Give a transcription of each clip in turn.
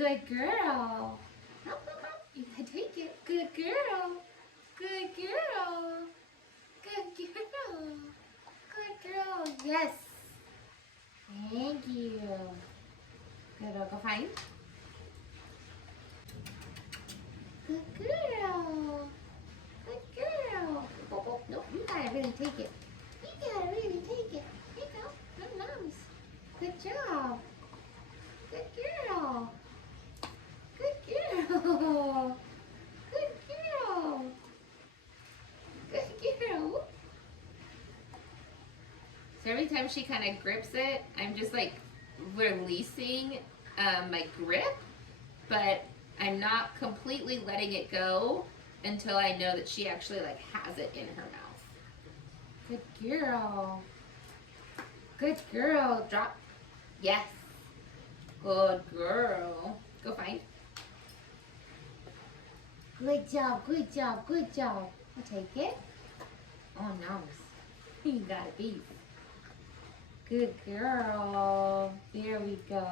Good girl. You can take it. Good girl. Good girl. Good girl. Good girl. Yes. Thank you. Good. I'll go find. Good girl. Good girl. Oh, oh, no, you gotta really take it. You gotta really take it. Here you go. Good nose. Good job. Good girl. Good girl. Good girl. Good girl. So every time she kind of grips it, I'm just like releasing my grip, but I'm not completely letting it go until I know that she actually like has it in her mouth. Good girl. Good girl. Drop. Yes. Good girl. Go find. Good job. Good job. Good job. I'll take it. Oh, no. You got a beat. Good girl. There we go.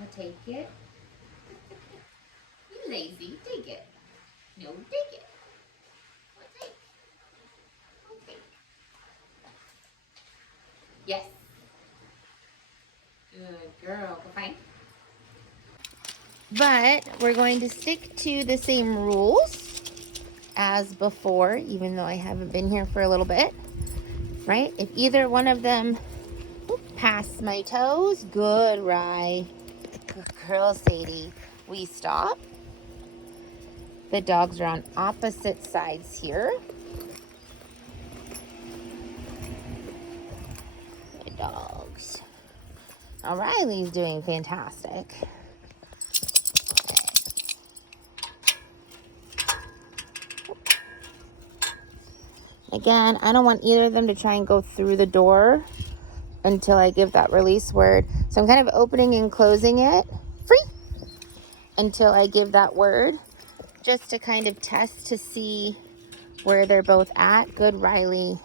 I'll take it. You lazy. Take it. No, take it. I'll take. I'll take. Yes. Good girl. Go find. But we're going to stick to the same rules as before, even though I haven't been here for a little bit, right? If either one of them pass my toes, good, Rye. Good girl, Sadie. We stop. The dogs are on opposite sides here. The dogs. Now Riley's doing fantastic. Again, I don't want either of them to try and go through the door until I give that release word. So I'm kind of opening and closing it, free, until I give that word, just to kind of test to see where they're both at. Good, Riley.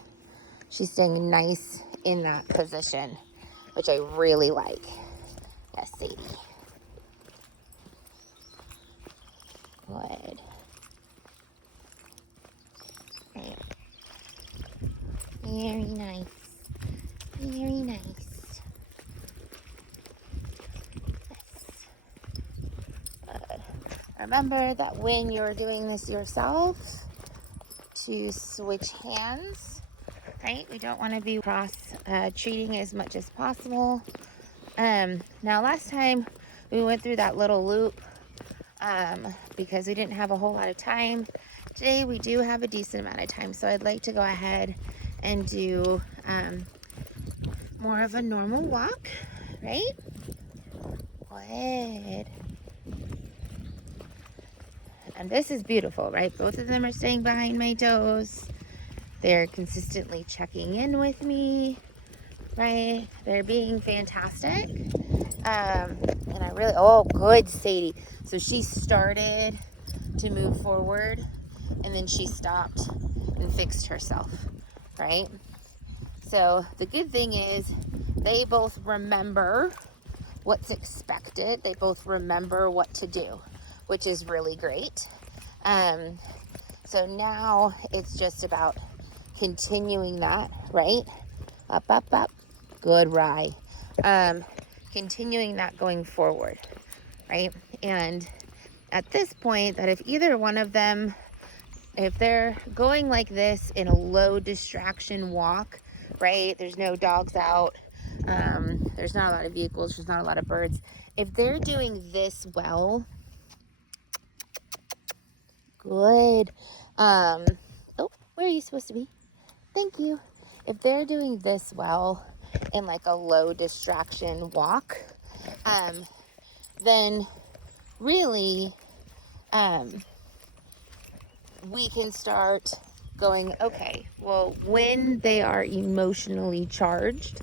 She's staying nice in that position, which I really like. Yes, Sadie. Good. Very nice. Very nice. Yes. Good. Remember that when you're doing this yourself, to switch hands, right? We don't want to be cross treating as much as possible. Now last time we went through that little loop because we didn't have a whole lot of time. Today we do have a decent amount of time, so I'd like to go ahead and do more of a normal walk, right? Good. And this is beautiful, right? Both of them are staying behind my toes. They're consistently checking in with me, right? They're being fantastic. And I really, oh, good, Sadie. So she started to move forward and then she stopped and fixed herself, right? So the good thing is they both remember what's expected. They both remember what to do, which is really great. So now it's just about continuing that, right? Up, up, up. Good, Rye. Continuing that going forward, right? And at this point, that if either one of them, if they're going like this in a low distraction walk, right? There's no dogs out. There's not a lot of vehicles. There's not a lot of birds. If they're doing this well, good. Oh, where are you supposed to be? Thank you. If they're doing this well in like a low distraction walk, then really we can start going, okay, well, when they are emotionally charged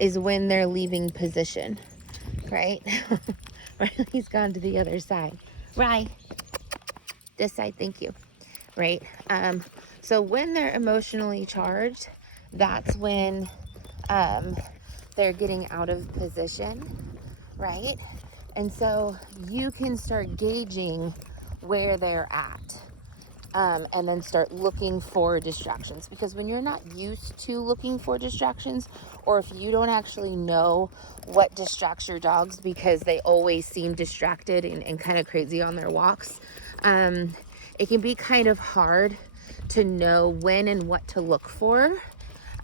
is when they're leaving position, right? Riley's gone to the other side. Rye, this side, thank you, right? So when they're emotionally charged, that's when they're getting out of position, right? And so you can start gauging where they're at. And then start looking for distractions, because when you're not used to looking for distractions, or if you don't actually know what distracts your dogs because they always seem distracted and kind of crazy on their walks, it can be kind of hard to know when and what to look for.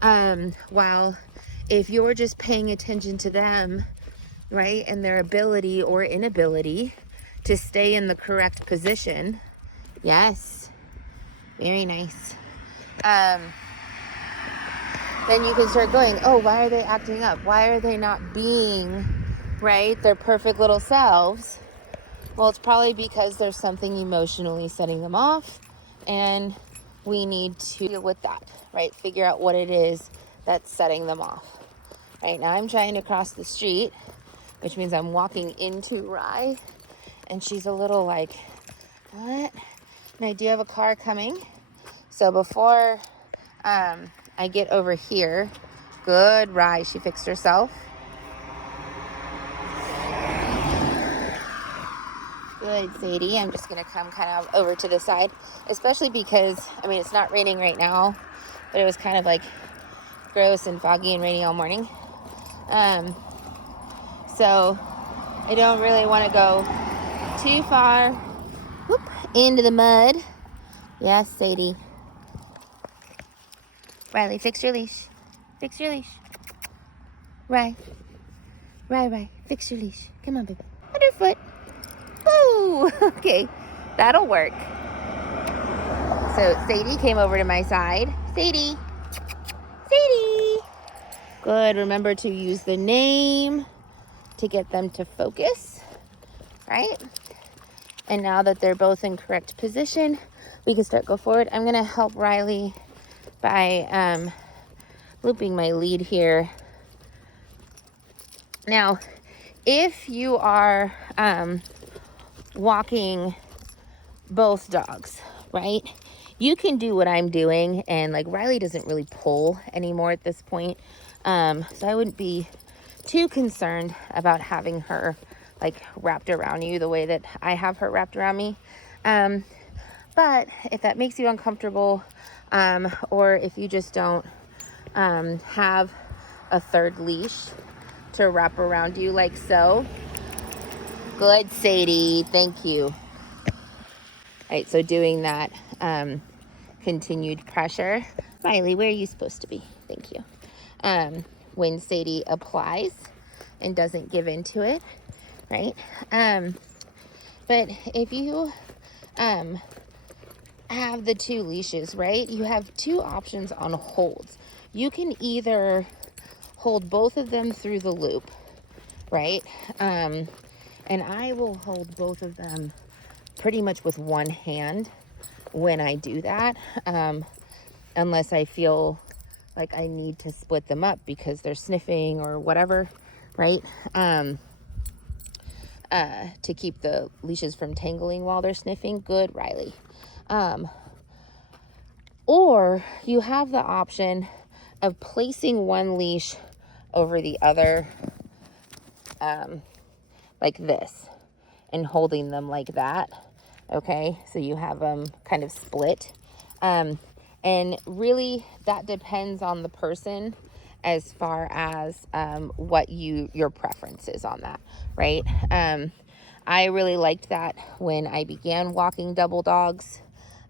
While if you're just paying attention to them, right, and their ability or inability to stay in the correct position, yes, very nice. Then you can start going, oh, why are they acting up? Why are they not being, right, their perfect little selves? Well, it's probably because there's something emotionally setting them off, and we need to deal with that, right? Figure out what it is that's setting them off. Right now I'm trying to cross the street, which means I'm walking into Rye, and she's a little like, what? And I do have a car coming. So before I get over here, good Rye, she fixed herself. Good, Sadie. I'm just gonna come kind of over to the side, especially because, I mean, it's not raining right now, but it was kind of like gross and foggy and rainy all morning. So I don't really want to go too far into the mud. Yes, Sadie. Riley, fix your leash. Fix your leash. Rye, fix your leash. Come on, baby. Underfoot. Ooh, okay, that'll work. So Sadie came over to my side. Sadie. Good, remember to use the name to get them to focus, right? And now that they're both in correct position, we can start go forward. I'm gonna help Riley by looping my lead here. Now, if you are walking both dogs, right, you can do what I'm doing, and like Riley doesn't really pull anymore at this point, so I wouldn't be too concerned about having her like wrapped around you the way that I have her wrapped around me. But if that makes you uncomfortable, or if you just don't have a third leash to wrap around you like so. Good, Sadie. Thank you. All right, so doing that continued pressure. Riley, where are you supposed to be? Thank you. When Sadie applies and doesn't give into it, right? But if you have the two leashes, right, you have two options on holds. You can either hold both of them through the loop, right? And I will hold both of them pretty much with one hand when I do that, unless I feel like I need to split them up because they're sniffing or whatever, right? To keep the leashes from tangling while they're sniffing. Good, Riley. Or you have the option of placing one leash over the other, like this, and holding them like that. Okay, so you have them kind of split. And really that depends on the person as far as what your preference is on that, right? I really liked that when I began walking double dogs.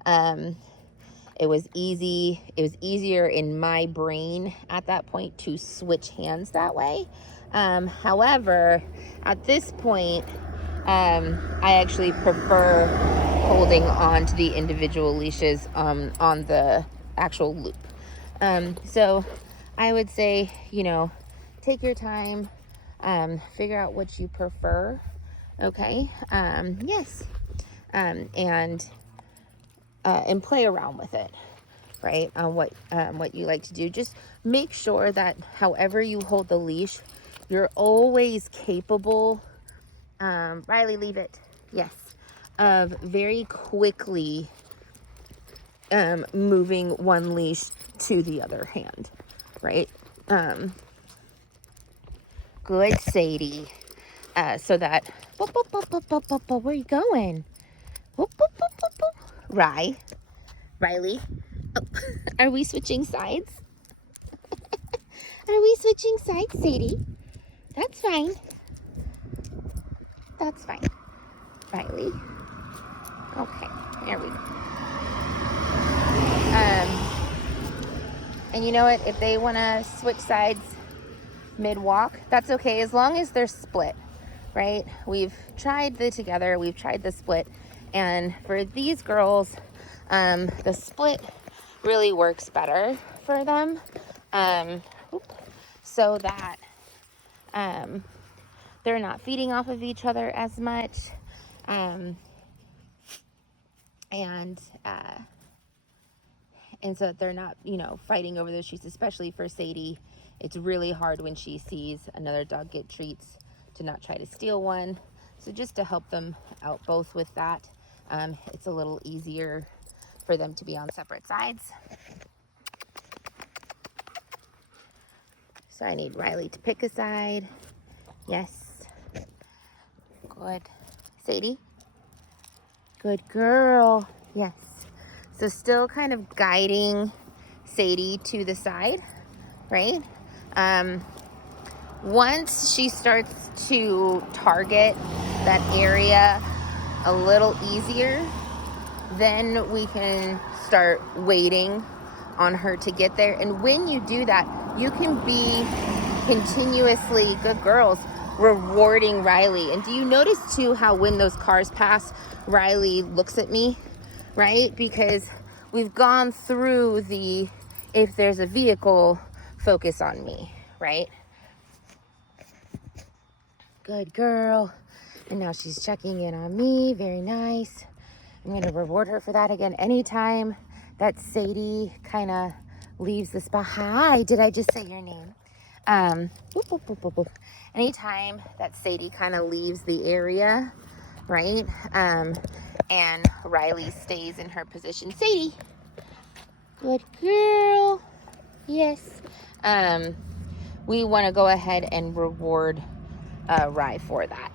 It was easy. It was easier in my brain at that point to switch hands that way. However, at this point, I actually prefer holding on to the individual leashes on the actual loop. So I would say, take your time, figure out what you prefer. Okay. Yes. And play around with it, right? On what you like to do. Just make sure that however you hold the leash, you're always capable, Riley, leave it. Yes. Of very quickly moving one leash to the other hand, right? Good, Sadie. so that, where are you going? Riley, oh, are we switching sides? Are we switching sides, Sadie? That's fine. That's fine. Riley. Okay, there we go. And you know what? If they want to switch sides mid-walk, that's okay, as long as they're split, right? We've tried the together, we've tried the split, and for these girls, the split really works better for them, so that they're not feeding off of each other as much, and so that they're not, you know, fighting over those treats, especially for Sadie. It's really hard when she sees another dog get treats to not try to steal one. So just to help them out both with that, it's a little easier for them to be on separate sides. So I need Riley to pick a side. Yes. Good. Sadie? Good girl. Yes. So still kind of guiding Sadie to the side, right? Once she starts to target that area a little easier, then we can start waiting on her to get there. And when you do that, you can be continuously, good girls, rewarding Riley. And do you notice too how when those cars pass, Riley looks at me, right? Because we've gone through the, if there's a vehicle, focus on me, right? Good girl. And now she's checking in on me. Very nice. I'm going to reward her for that again. Anytime that Sadie kind of leaves the spot. Hi, did I just say your name? Anytime that Sadie kind of leaves the area, right? And Riley stays in her position. Sadie. Good girl. Yes. We want to go ahead and reward Rye for that.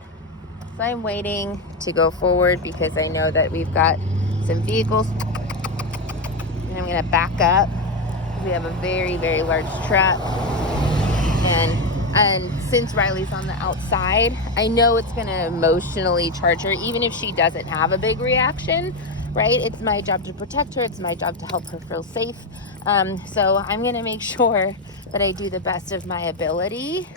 So I'm waiting to go forward because I know that we've got some vehicles. And I'm going to back up. We have a very, very large truck. And since Riley's on the outside, I know it's going to emotionally charge her, even if she doesn't have a big reaction, right? It's my job to protect her. It's my job to help her feel safe. So I'm going to make sure that I do the best of my ability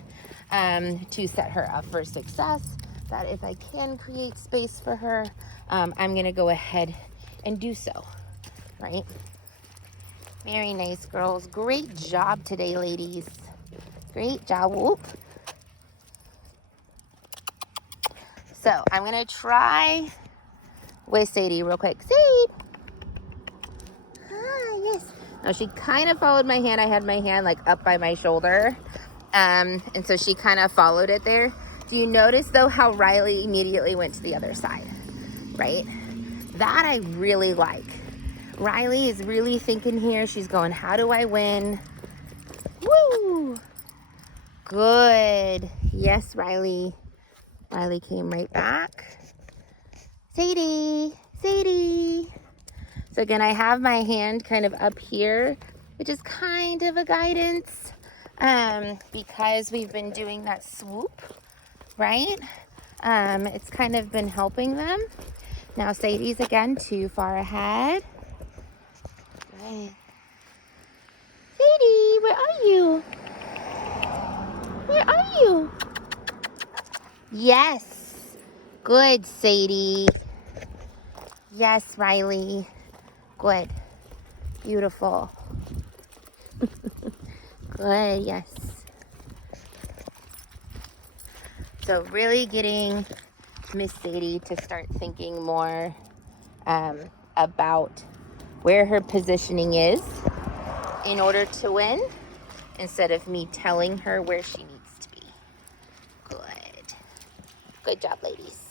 to set her up for success. That if I can create space for her, I'm going to go ahead and do so, right? Very nice, girls. Great job today, ladies. Great job. Whoop. So I'm going to try with Sadie real quick. Sadie. Hi, yes. Now she kind of followed my hand. I had my hand like up by my shoulder. And so she kind of followed it there. Do you notice though how Riley immediately went to the other side, right? That I really like. Riley is really thinking here. She's going, how do I win? Woo! Good. Yes, Riley. Riley came right back. Sadie. Sadie. So again, I have my hand kind of up here, which is kind of a guidance because we've been doing that swoop, right? It's kind of been helping them. Now Sadie's again too far ahead. Right. Sadie, where are you? Where are you? Yes. Good, Sadie. Yes, Riley. Good. Beautiful. Good, yes. So really getting Miss Sadie to start thinking more about where her positioning is in order to win, instead of me telling her where she needs to be. Good. Good job, ladies.